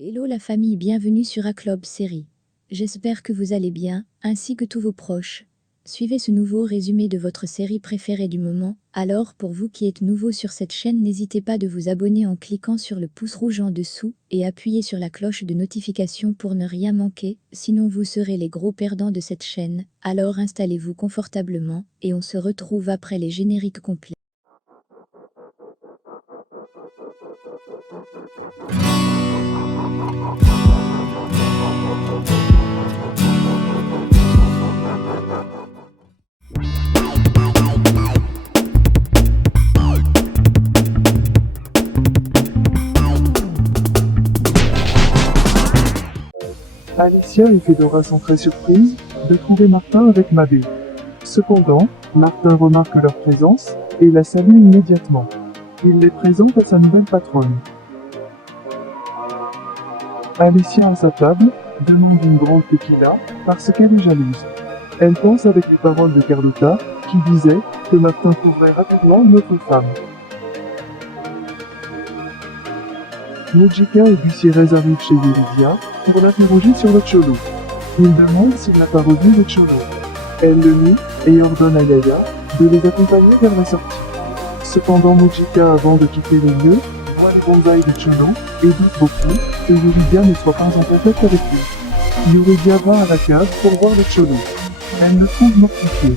Hello la famille, bienvenue sur A-Club Série. J'espère que vous allez bien, ainsi que tous vos proches. Suivez ce nouveau résumé de votre série préférée du moment. Alors, pour vous qui êtes nouveau sur cette chaîne, n'hésitez pas de vous abonner en cliquant sur le pouce rouge en dessous et appuyez sur la cloche de notification pour ne rien manquer, sinon vous serez les gros perdants de cette chaîne. Alors installez-vous confortablement et on se retrouve après les génériques complets. Alicia et Fedora sont très surprises de trouver Martin avec Mabé. Cependant, Martin remarque leur présence et la salue immédiatement. Il les présente à sa nouvelle patronne. Alicia à sa table demande une grande tequila parce qu'elle est jalouse. Elle pense avec les paroles de Carlotta qui disait que Martin trouverait rapidement une autre femme. Mojica et Bussierez arrivent chez Yuridia pour l'interroger sur le cholo. Il demande s'il n'a pas revu le cholo. Elle le nie et ordonne à Yaya de les accompagner vers la sortie. Cependant Mojica, avant de quitter les lieux, voit les bonsaïs de Cholo et doute beaucoup que Yuridia ne soit pas en contact avec lui. Yuridia va à la cave pour voir le Cholo. Elle le trouve mortifié.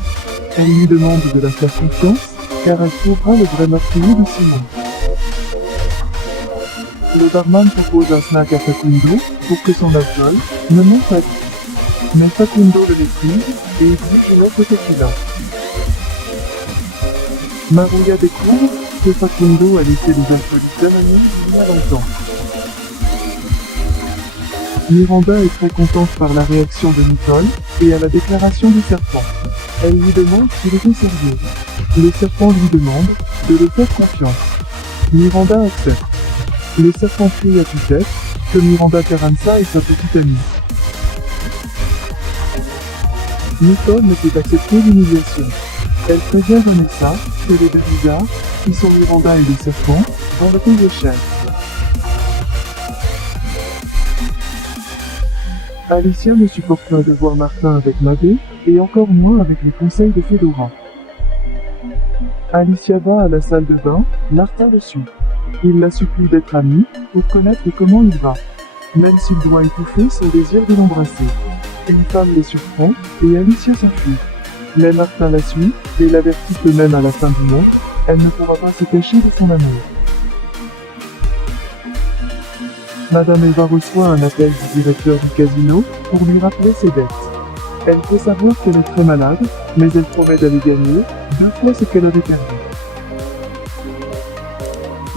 Elle lui demande de la faire confiance car elle trouvera le vrai meurtrier de Simon. Le barman propose un snack à Facundo pour que son alcool ne monte pas vite. Mais Facundo le méprise et exige une autre tequila. Maruya découvre que Facundo a laissé les alcooliques anonymes il y a longtemps. Miranda est très contente par la réaction de Nicole et à la déclaration du serpent. Elle lui demande s'il était sérieux. Le serpent lui demande de le faire confiance. Miranda accepte. Le serpent crie à tue-tête que Miranda Carranza est sa petite amie. Nicole ne peut accepter l'humiliation. Elle prévient Vanessa que les deux bizarres, qui sont Miranda et le serpent, vont le payer cher. Alicia ne supporte pas de voir Martin avec Mabé, et encore moins avec les conseils de Fedora. Alicia va à la salle de bain, Martin le suit. Il la supplie d'être amie pour connaître comment il va, même s'il doit étouffer son désir de l'embrasser. Une femme les surprend et Alicia s'enfuit. Mais Martin la suit et l'avertit que même à la fin du monde, elle ne pourra pas se cacher de son amour. Madame Eva reçoit un appel du directeur du casino pour lui rappeler ses dettes. Elle peut savoir qu'elle est très malade, mais elle promet d'aller gagner 2 fois ce qu'elle avait perdu.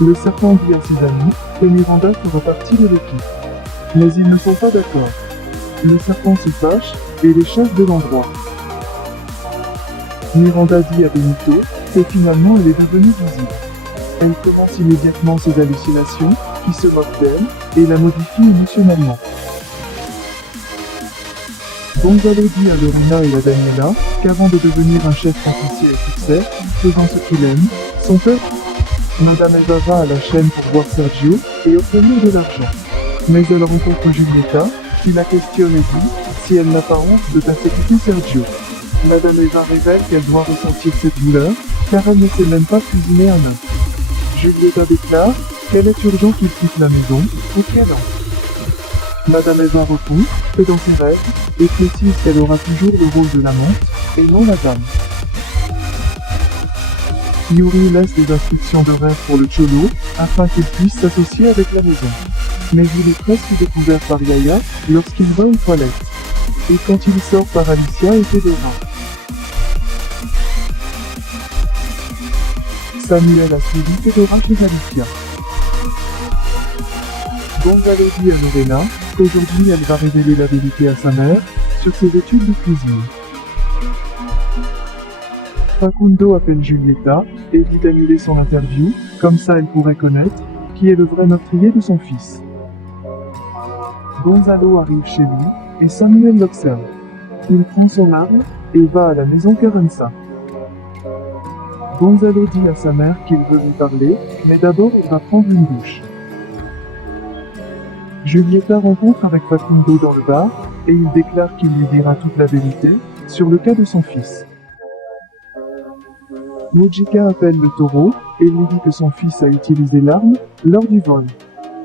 Le serpent dit à ses amis que Miranda fera partie de l'équipe. Mais ils ne sont pas d'accord. Le serpent se fâche et les chasse de l'endroit. Miranda dit à Benito que finalement elle est devenue visible. Elle commence immédiatement ses hallucinations, qui se moquent d'elle, et la modifie émotionnellement. Gonzalo dit à Lorena et à Daniela qu'avant de devenir un chef pâtissier à succès, faisant ce qu'il aime, son père... Madame Eva va à la chaîne pour voir Sergio et obtenir de l'argent. Mais elle rencontre Julieta, qui la questionne et dit si elle n'a pas honte de persécuter Sergio. Madame Eva révèle qu'elle doit ressentir cette douleur, car elle ne sait même pas cuisiner un œuf. Julieta déclare qu'elle est urgent qu'il quitte la maison, ou qu'elle entre. Madame Eva repousse que dans ses rêves, et précise qu'elle aura toujours le rôle de l'amante, et non la dame. Yuri laisse des instructions de rêve pour le Cholo, afin qu'il puisse s'associer avec la maison. Mais il est presque découvert par Yaya, lorsqu'il va aux toilettes. Et quand il sort par Alicia et Fedora. Samuel a suivi Fedora chez Alicia. Gonzalo dit à Lorena qu'aujourd'hui elle va révéler la vérité à sa mère sur ses études de cuisine. Facundo appelle Julieta et dit d'annuler son interview, comme ça elle pourrait connaître qui est le vrai meurtrier de son fils. Gonzalo arrive chez lui et Samuel l'observe. Il prend son arme et va à la maison Carranza. Gonzalo dit à sa mère qu'il veut lui parler, mais d'abord il va prendre une douche. Julieta rencontre avec Facundo dans le bar et il déclare qu'il lui dira toute la vérité sur le cas de son fils. Mojica appelle le taureau et lui dit que son fils a utilisé l'arme lors du vol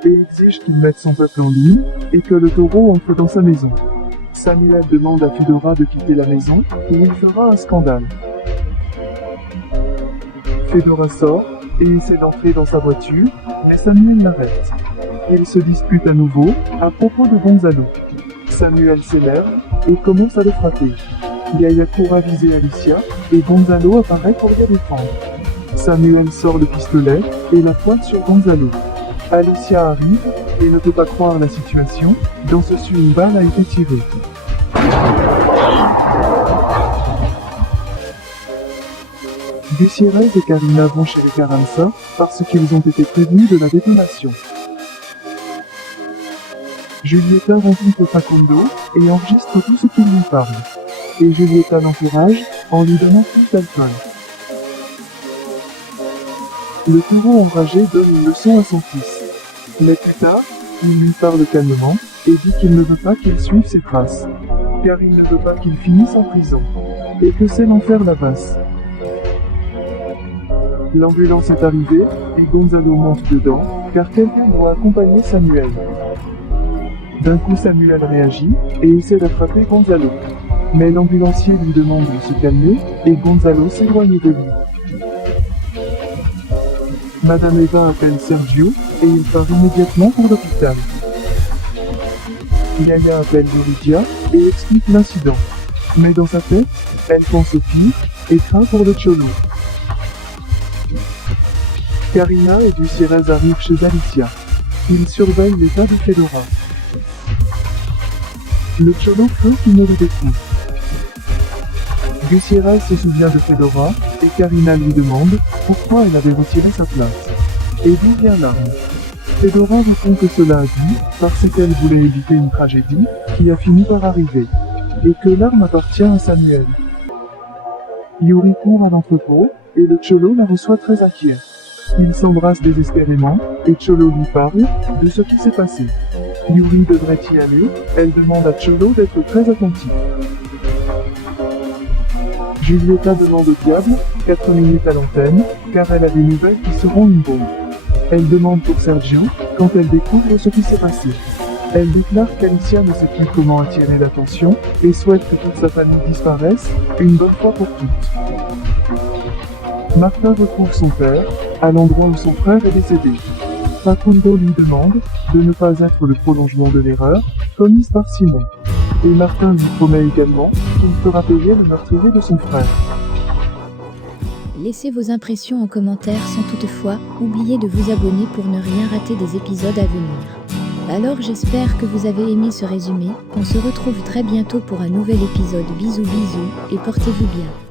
et exige qu'il mette son peuple en ligne et que le taureau entre dans sa maison. Samuel demande à Fedora de quitter la maison ou il fera un scandale. Fedora sort et essaie d'entrer dans sa voiture, mais Samuel l'arrête. Ils se disputent à nouveau à propos de Gonzalo. Samuel s'énerve et commence à le frapper. Yaya court à viser Alicia et Gonzalo apparaît pour les défendre. Samuel sort le pistolet et la pointe sur Gonzalo. Alicia arrive et ne peut pas croire la situation, dans ce su une balle a été tirée. Gutiérrez et Karina vont chez les Carranza parce qu'ils ont été prévenus de la détonation. Julieta rencontre Facundo et enregistre tout ce qu'il lui parle. Et Julieta l'encourage en lui donnant plus d'alcool. Le taureau enragé donne une leçon à son fils. Mais plus tard, il lui parle calmement et dit qu'il ne veut pas qu'il suive ses traces. Car il ne veut pas qu'il finisse en prison. Et que c'est l'enfer là-bas. L'ambulance est arrivée et Gonzalo monte dedans car quelqu'un doit accompagner Samuel. D'un coup Samuel réagit et essaie d'attraper Gonzalo. Mais l'ambulancier lui demande de se calmer et Gonzalo s'éloigne de lui. Madame Eva appelle Sergio et il part immédiatement pour l'hôpital. Yaya appelle Yuridia et explique l'incident. Mais dans sa tête, elle pense au pire et craint pour le Cholo. Karina et Gutiérrez arrivent chez Alicia. Ils surveillent l'état de Fedora. Le Cholo craint qu'il ne le découvre. Gutiérrez se souvient de Fedora, et Karina lui demande pourquoi elle avait retiré sa place. Et d'où vient l'arme. Fedora répond que cela a dû, parce qu'elle voulait éviter une tragédie, qui a fini par arriver. Et que l'arme appartient à Samuel. Yuri court à l'entrepôt, et le Cholo la reçoit très inquiet. Ils s'embrassent désespérément, et Cholo lui parle de ce qui s'est passé. Yuri devrait y aller, elle demande à Cholo d'être très attentif. Julieta demande au diable 4 minutes à l'antenne, car elle a des nouvelles qui seront une bombe. Elle demande pour Sergio, quand elle découvre ce qui s'est passé. Elle déclare qu'Alicia ne sait plus comment attirer l'attention, et souhaite que toute sa famille disparaisse, une bonne fois pour toutes. Martin retrouve son père, à l'endroit où son frère est décédé. Facundo lui demande de ne pas être le prolongement de l'erreur commise par Simon. Et Martin lui promet également qu'il fera payer le meurtrier de son frère. Laissez vos impressions en commentaire sans toutefois oublier de vous abonner pour ne rien rater des épisodes à venir. Alors j'espère que vous avez aimé ce résumé, on se retrouve très bientôt pour un nouvel épisode. Bisous bisous et portez-vous bien.